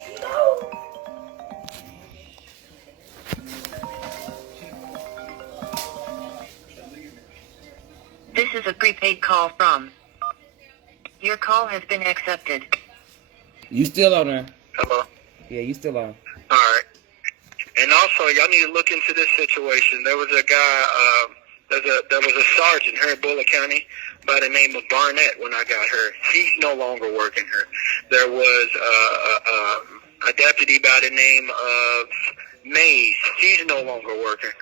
This is a prepaid call from. Your call has been accepted. You still on there? Hello? Yeah, you still on. Alright. And also, y'all need to look into this situation. There was a guy, there was a sergeant here in Bullitt County by the name of Barnett when I got here. He's no longer working here. There was a deputy by the name of Mays. He's no longer working.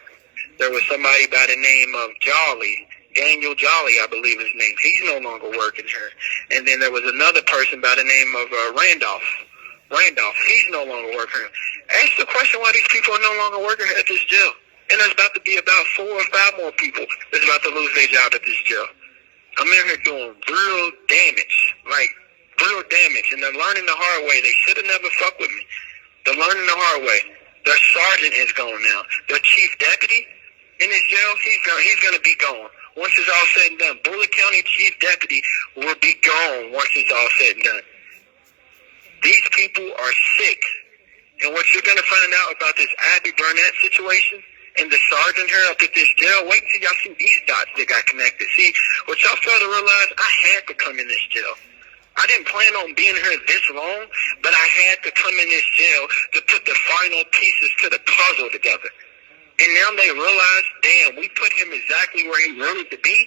There was somebody by the name of Jolly. Daniel Jolly, I believe his name. He's no longer working here. And then there was another person by the name of Randolph. He's no longer working here. Ask the question why these people are no longer working at this jail. And there's about to be about 4 or 5 more people that's about to lose their job at this jail. I'm in here doing real damage. Like, real damage. And they're learning the hard way. They should have never fucked with me. They're learning the hard way. Their sergeant is gone now. Their chief deputy in this jail, he's going to be gone. Once it's all said and done, Bullitt County Chief Deputy will be gone once it's all said and done. These people are sick. And what you're going to find out about this Abby Burnett situation and the sergeant here up at this jail, wait till y'all see these dots that got connected. See, what y'all fail to realize, I had to come in this jail. I didn't plan on being here this long, but I had to come in this jail to put the final pieces to the puzzle together. And now they realize, damn, we put him exactly where he wanted to be.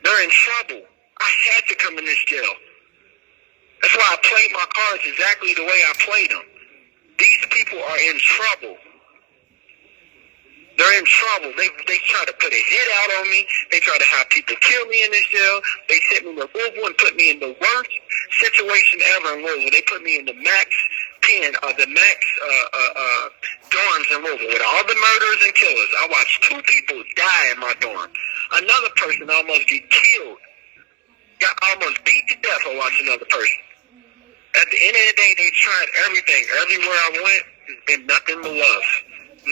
They're in trouble. I had to come in this jail. That's why I played my cards exactly the way I played them. These people are in trouble. They're in trouble. They try to put a hit out on me. They try to have people kill me in this jail. They sent me to Louisville and put me in the worst situation ever in Louisville. They put me in the max pen, the max dorms in Louisville with all the murderers and killers. I watched 2 people die in my dorm. Another person almost get killed. Got almost beat to death. I watched another person. At the end of the day, they tried everything. Everywhere I went, been nothing but love.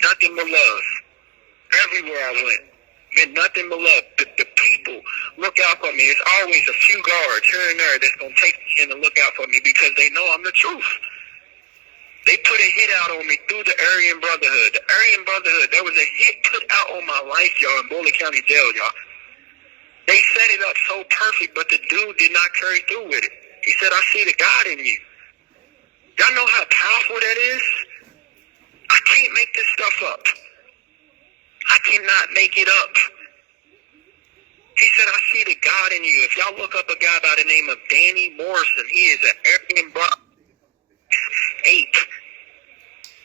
Nothing but love. Everywhere I went, been nothing but love. The people look out for me. It's always a few guards here and there that's going to take me in and look out for me because they know I'm the truth. They put a hit out on me through the Aryan Brotherhood. The Aryan Brotherhood, there was a hit put out on my life, y'all, in Bullitt County Jail, y'all. They set it up so perfect, but the dude did not carry through with it. He said, I see the God in you. Y'all know how powerful that is? I can't make this stuff up. I cannot make it up. He said, I see the God in you. If y'all look up a guy by the name of Danny Morrison, he is an Aryan Brother. 8.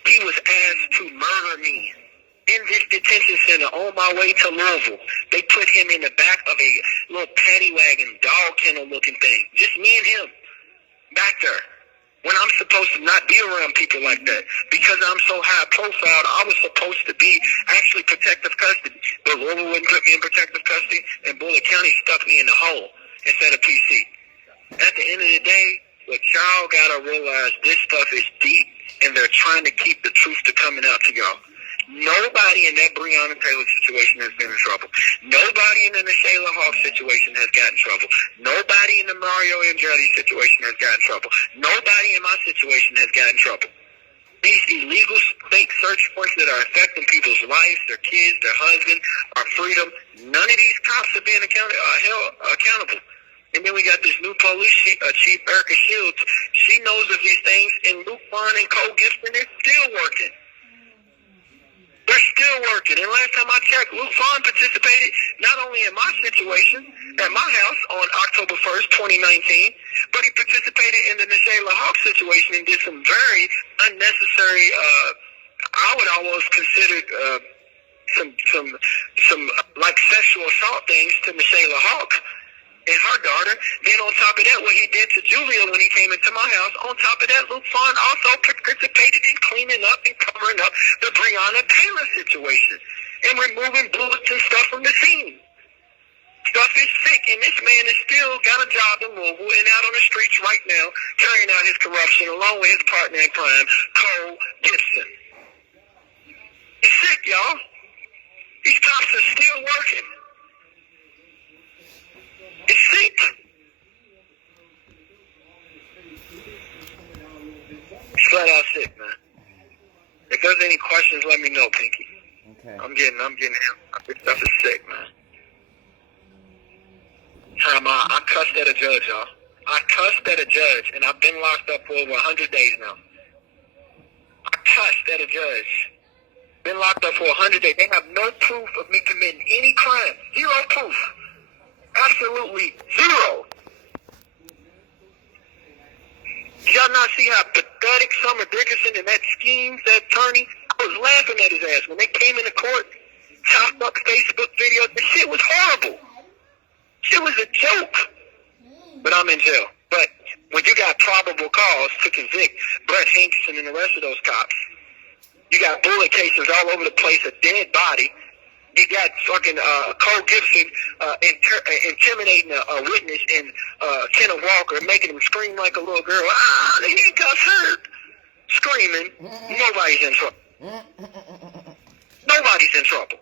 He was asked to murder me in this detention center on my way to Louisville. They put him in the back of a little paddy wagon, dog kennel looking thing. Just me and him back there. When I'm supposed to not be around people like that. Because I'm so high profile, I was supposed to be actually protective custody. But Louisville wouldn't put me in protective custody, and Bullitt County stuck me in the hole instead of PC. At the end of the day, what y'all gotta realize, this stuff is deep, and they're trying to keep the truth to coming out to y'all. Nobody in that Breonna Taylor situation has been in trouble. Nobody in the Shayla Hawk situation has gotten in trouble. Nobody in the Mario Andretti situation has gotten in trouble. Nobody in my situation has gotten in trouble. These illegal fake search warrants that are affecting people's lives, their kids, their husband, our freedom, none of these cops are being held accountable. And then we got this new police chief, Erica Shields. She knows of these things, and Luke Vaughn and Cole Gibson, they're still working. They're still working. And last time I checked, Luke Vaughn participated not only in my situation at my house on October 1st, 2019, but he participated in the Nashayla Hawk situation and did some very unnecessary, I would almost consider some like sexual assault things to Nashayla Hawk and her daughter. Then on top of that, what he did to Julia when he came into my house, on top of that, Luke Vaughn also participated in cleaning up and covering up the Breonna Taylor situation and removing bullets and stuff from the scene. Stuff is sick, and this man has still got a job in Louisville and out on the streets right now carrying out his corruption along with his partner in crime, Cole Gibson. It's sick, y'all. These cops are still working. It's sick. flat out sick, man. If there's any questions, let me know, Pinky. Okay. I'm getting him. This stuff is sick, man. I cussed at a judge, y'all. I cussed at a judge, and I've been locked up for over 100 days now. I cussed at a judge. Been locked up for 100 days. They have no proof of me committing any crime. Zero proof. Absolutely zero. Y'all not see how pathetic Summer Dickerson and that schemes, that attorney? I was laughing at his ass when they came into court, chopped up Facebook videos. The shit was horrible. Shit was a joke. But I'm in jail. But when you got probable cause to convict Brett Hankson and the rest of those cops, you got bullet casings all over the place, a dead body. You got fucking Cole Gibson intimidating a witness and Kenneth Walker, making him scream like a little girl. Ah, he got hurt. Screaming. Nobody's in trouble. Nobody's in trouble.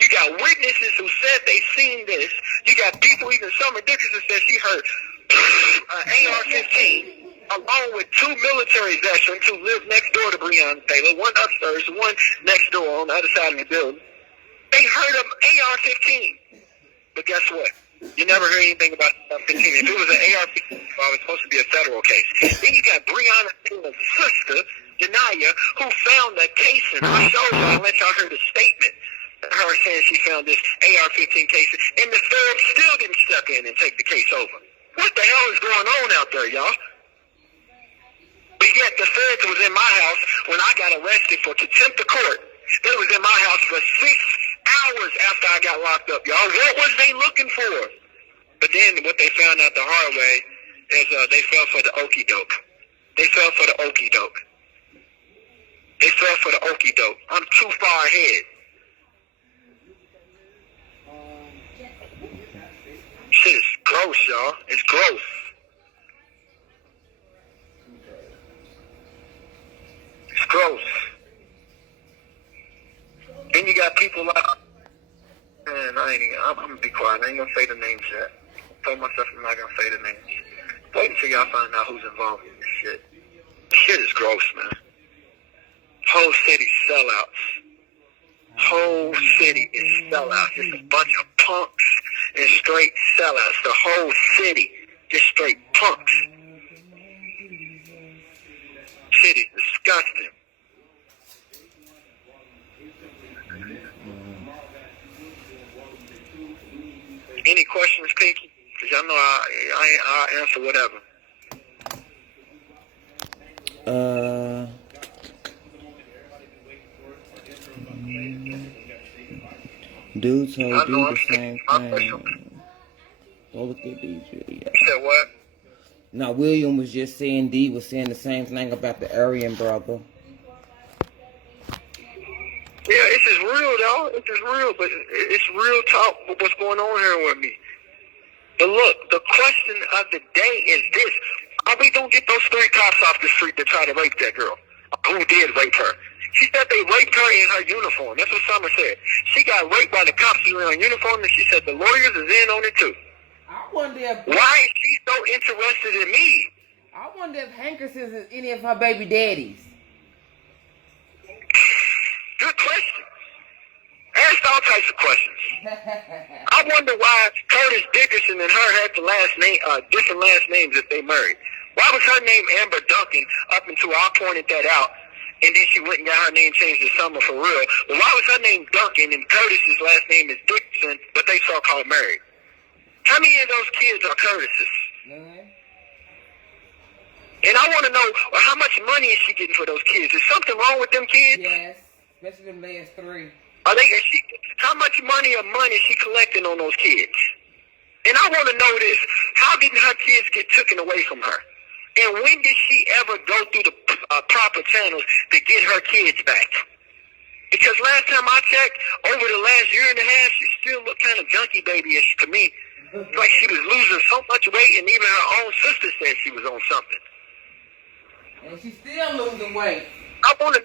You got witnesses who said they seen this. You got people, even Summer Dickerson said she heard an AR-15 along with two military veterans who live next door to Breonna Taylor, one upstairs, one next door on the other side of the building. They heard of AR-15. But guess what? You never heard anything about AR-15. If it was an AR-15, it was supposed to be a federal case. Then you got Breonna Taylor's sister, Janaya, who found that casing. I showed y'all, let y'all hear the statement. Her saying she found this AR-15 case, and the feds still didn't step in and take the case over. What the hell is going on out there, y'all? But yet the feds was in my house when I got arrested for contempt of court. They was in my house for 6 hours after I got locked up, y'all. What was they looking for? But then what they found out the hard way is they fell for the okie doke. They fell for the okie doke. They fell for the okie doke. I'm too far ahead. Shit is gross, y'all. It's gross. It's gross. Then you got people like, man, I'm gonna be quiet. I ain't gonna say the names yet. I told myself I'm not gonna say the names. Wait until y'all find out who's involved in this shit. Shit is gross, man. Whole city sellouts. Whole city is sellouts. Just a bunch of punks and straight sellouts. The whole city, just straight punks. Shit is disgusting. Any questions, Pinky? Because y'all know I'll answer whatever. Dude told you the same thing. Go look at these videos. You said what? Now, William was just saying D was saying the same thing about the Aryan brother. Yeah, it's just real, dog. It's just real, but it's real talk with what's going on here with me. But look, the question of the day is this. Are we going to get those 3 cops off the street that tried to rape that girl? Who did rape her? She said they raped her in her uniform. That's what Summer said. She got raped by the cops who were in her uniform, and she said the lawyers is in on it too. I wonder if... Why is she so interested in me? I wonder if Hankerson's is any of her baby daddies. Good question. Ask all types of questions. I wonder why Curtis Dickerson and her had the last name, different last names if they married. Why was her name Amber Duncan up until I pointed that out, and then she went and got her name changed to Summer for real? But why was her name Duncan and Curtis's last name is Dickerson, but they so-called married? How many of those kids are Curtis's? And I want to know how much money is she getting for those kids? Is something wrong with them kids? Yes, especially them last 3. How much money or money is she collecting on those kids? And I want to know this. How did her kids get taken away from her? And when did she ever go through the proper channels to get her kids back? Because last time I checked, over the last year and a half, she still looked kind of junkie babyish to me. It's like she was losing so much weight, and even her own sister said she was on something. And she's still losing weight. I want to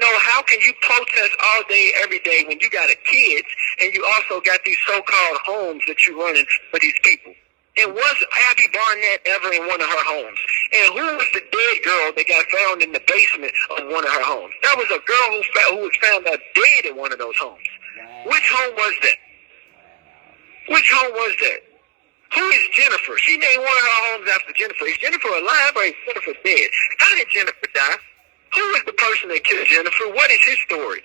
know, how can you protest all day, every day when you got kids and you also got these so-called homes that you're running for these people? And was Abby Barnett ever in one of her homes? And who was the dead girl that got found in the basement of one of her homes? That was a girl who was found out dead in one of those homes. Which home was that? Which home was that? Who is Jennifer? She named one of her homes after Jennifer. Is Jennifer alive or is Jennifer dead? How did Jennifer die? Who is the person that killed Jennifer? What is his story?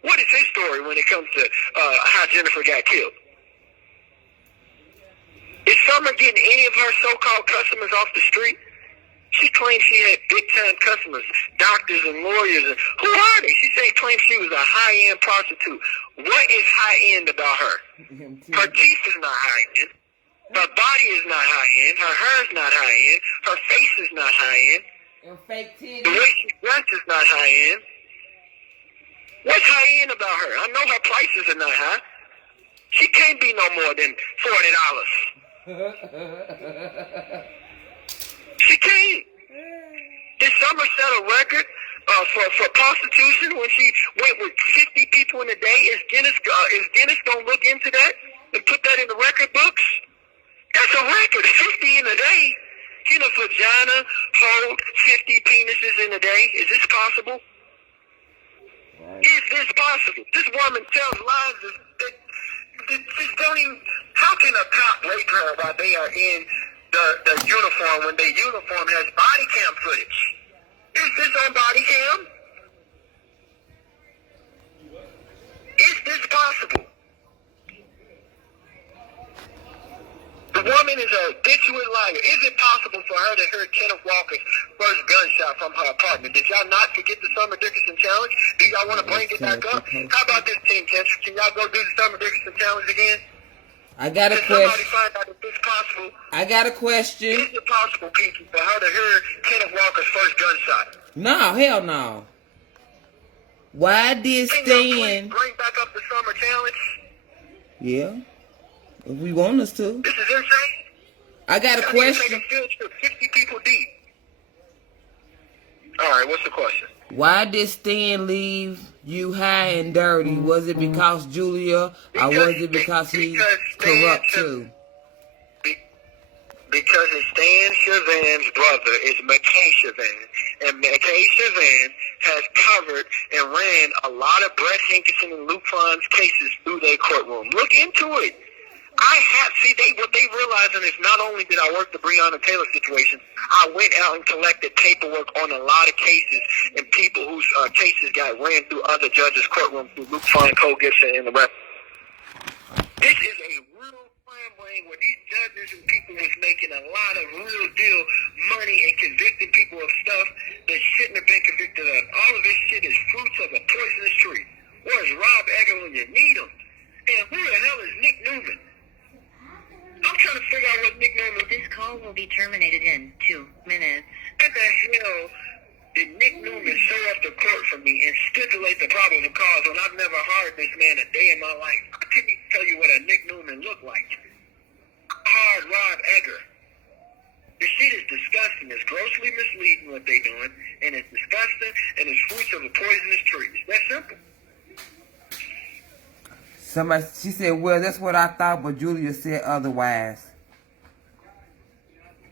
What is his story when it comes to how Jennifer got killed? Is Summer getting any of her so-called customers off the street? She claims she had big-time customers, doctors and lawyers. And who are they? She claims she was a high-end prostitute. What is high-end about her? Her teeth is not high-end. Her body is not high-end. Her hair is not high-end. Her face is not high-end. And fake titties. The way she dresses is not high-end. What's high-end about her? I know her prices are not high. She can't be no more than $40. She can't. Did Summer set a record for prostitution when she went with 50 people in a day? Is Guinness gonna look into that and put that in the record books? That's a record, 50 in a day. Can a vagina hold 50 penises in a day? Is this possible? Right. Is this possible? This woman tells lies that just don't even. How can a cop rape her while they are in the uniform when their uniform has body cam footage? Is this on body cam? Is this possible? The woman is a habitual liar. Is it possible for her to hear Kenneth Walker's first gunshot from her apartment? Did y'all not forget the Summer Dickinson Challenge? Do y'all want to bring it back up? How about this team, Kendrick? Can y'all go do the Summer Dickinson Challenge again? I got a question. Somebody find out if it's possible. I got a question. Is it possible, Pinky, for her to hear Kenneth Walker's first gunshot? No, hell no. Why did Stan... Bring back up the Summer Challenge? Yeah. If we want us to. This is insane. I got a question. Take a field trip 50 people deep. All right, what's the question? Why did Stan leave you high and dirty? Was it because Julia, or was it because he's corrupt too? Because it's Stan Chavan's brother is McKay Chavan. And McKay Chavan has covered and ran a lot of Brett Hankerson and Luke Fon's cases through their courtroom. Look into it. What they realizing is not only did I work the Breonna Taylor situation, I went out and collected paperwork on a lot of cases and people whose cases got ran through other judges' courtrooms through Luke Fon, Cole Gibson, and the rest. This is a real crime ring where these judges and people was making a lot of real deal money and convicting people of stuff that shouldn't have been convicted of. All of this shit is fruits of a poisonous tree. Where's Rob Egger when you need him? And who the hell is Nick Newman? I'm trying to figure out what Nick Newman... This call will be terminated in 2 minutes. What the hell did Nick Newman show up to court for me and stipulate the probable cause when I've never hired this man a day in my life? I couldn't even tell you what a Nick Newman looked like. I hired Rob Egger. This shit is disgusting. It's grossly misleading what they doing, and it's disgusting, and it's fruits of a poisonous tree. It's that simple. Somebody, she said, well, that's what I thought, but Julia said otherwise.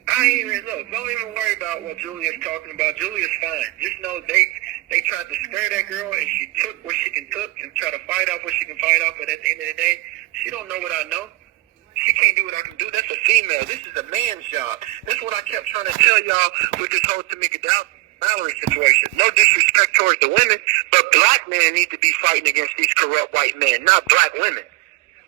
Don't even worry about what Julia's talking about. Julia's fine. Just know they tried to scare that girl, and she took what she can took and try to fight off what she can fight off, but at the end of the day, she don't know what I know. She can't do what I can do. That's a female. This is a man's job. That's what I kept trying to tell y'all with this whole Tamika Mallory situation. No disrespect towards the women, but black men need to be fighting against these corrupt white men, not black women.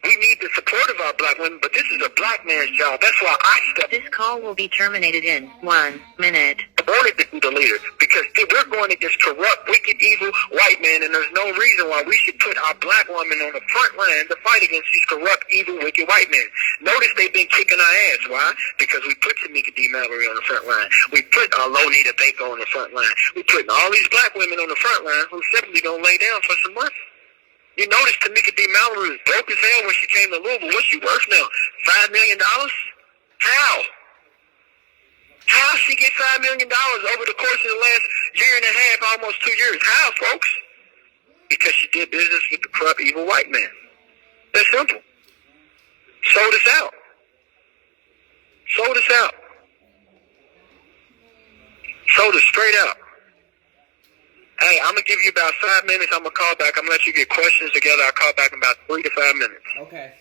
We need the support of our black women, but this is a black man's job. That's why I stepped. This call will be terminated in 1 minute. I wanted to be the leader because we're going against corrupt, wicked, evil white men, and there's no reason why we should put our black women on the front line to fight against these corrupt, evil, wicked white men. Notice they've been kicking our ass. Why? Because we put Tamika D. Mallory on the front line. We put Lonita Baker on the front line. We putting all these black women on the front line who simply don't lay down for some money. You notice Tamika D. Mallory was broke as hell when she came to Louisville. What's she worth now? $5 million? How? How she get $5 million over the course of the last year and a half, almost 2 years? How, folks? Because she did business with the corrupt, evil white man. That's simple. Sold us out. Sold us out. Sold it straight up. Hey, I'm going to give you about 5 minutes. I'm going to call back. I'm going to let you get questions together. I'll call back in about 3 to 5 minutes. Okay.